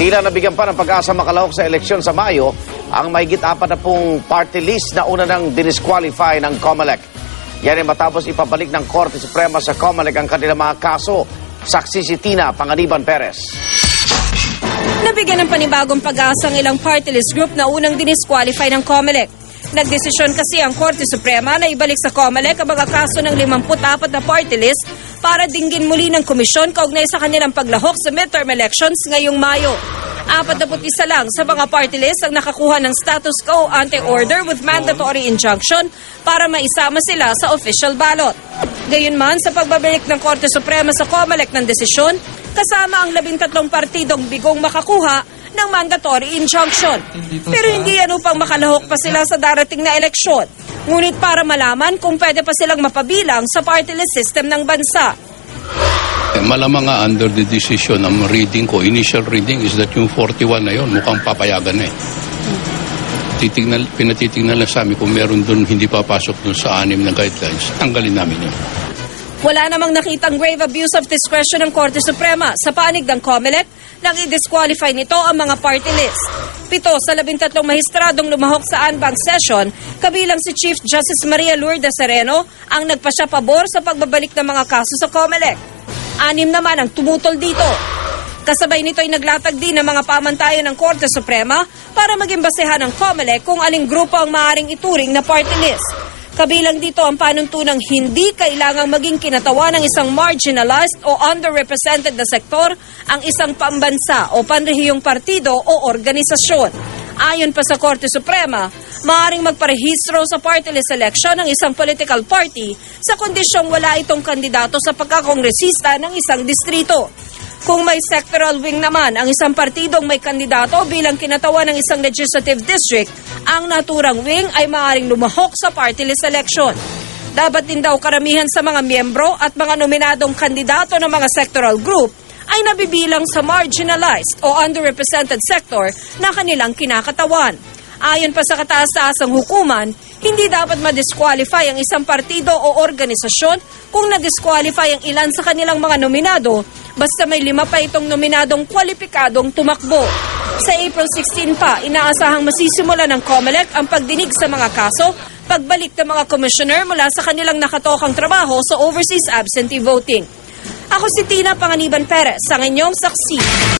Tila nabigyan pa ng pag-asa makalahok sa eleksyon sa Mayo ang mahigit 40 party list na una nang dinisqualify ng COMELEC. Yan ay matapos ipabalik ng Korte Suprema sa COMELEC ang kanilang mga kaso. Saksi si Tina Panganiban Perez. Nabigyan ng panibagong pag-asa ang ilang party list group na unang dinisqualify ng COMELEC. Nagdesisyon kasi ang Korte Suprema na ibalik sa COMELEC ang mga kaso ng 54 na party list para dinggin muli ng komisyon kaugnay sa kanilang paglahok sa midterm elections ngayong Mayo. 41 lang sa mga party list ang nakakuha ng status quo ante order with mandatory injunction para maisama sila sa official ballot. Gayunman, sa pagbabalik ng Korte Suprema sa COMELEC ng desisyon, kasama ang 13 partidong bigong makakuha ng mandatory injunction. Pero hindi yan upang makalahok pa sila sa darating na eleksyon. Ngunit para malaman kung pwede pa silang mapabilang sa party list system ng bansa. Malamang nga under the decision, ang reading ko, initial reading is that yung 41 na yun, mukhang papayagan na eh. Pinatitignan lang sa amin kung meron doon hindi papasok doon sa 6 na guidelines. Tanggalin namin yun. Wala namang nakitang grave abuse of discretion ng Korte Suprema sa panig ng COMELEC nang i-disqualify nito ang mga party list. 7 sa 13 mahistradong lumahok sa en banc session, kabilang si Chief Justice Maria Lourdes Sereno, ang nagpasya pabor sa pagbabalik ng mga kaso sa COMELEC. 6 naman ang tumutol dito. Kasabay nito ay naglatag din ng mga pamantayan ng Korte Suprema para maging basehan ng COMELEC kung aling grupo ang maaaring ituring na party list. Kabilang dito ang panuntunang hindi kailangang maging kinatawa ng isang marginalized o underrepresented na sektor ang isang pambansa o panrehiyong partido o organisasyon. Ayon pa sa Korte Suprema, maaaring magparehistro sa party list election ng isang political party sa kondisyong wala itong kandidato sa pagkakongresista ng isang distrito. Kung may sectoral wing naman ang isang partidong may kandidato bilang kinatawa ng isang legislative district, ang naturang wing ay maaaring lumahok sa party list election. Dapat din daw karamihan sa mga miyembro at mga nominadong kandidato ng mga sectoral group ay nabibilang sa marginalized o underrepresented sector na kanilang kinakatawan. Ayon pa sa kataas-taasang hukuman, hindi dapat ma-disqualify ang isang partido o organisasyon kung na-disqualify ang ilan sa kanilang mga nominado basta may 5 pa itong nominadong kwalipikadong tumakbo. Sa April 16 pa, inaasahang masisimula ng COMELEC ang pagdinig sa mga kaso, pagbalik ng mga commissioner mula sa kanilang nakatokang trabaho sa overseas absentee voting. Ako si Tina Panganiban Perez, ang inyong saksi.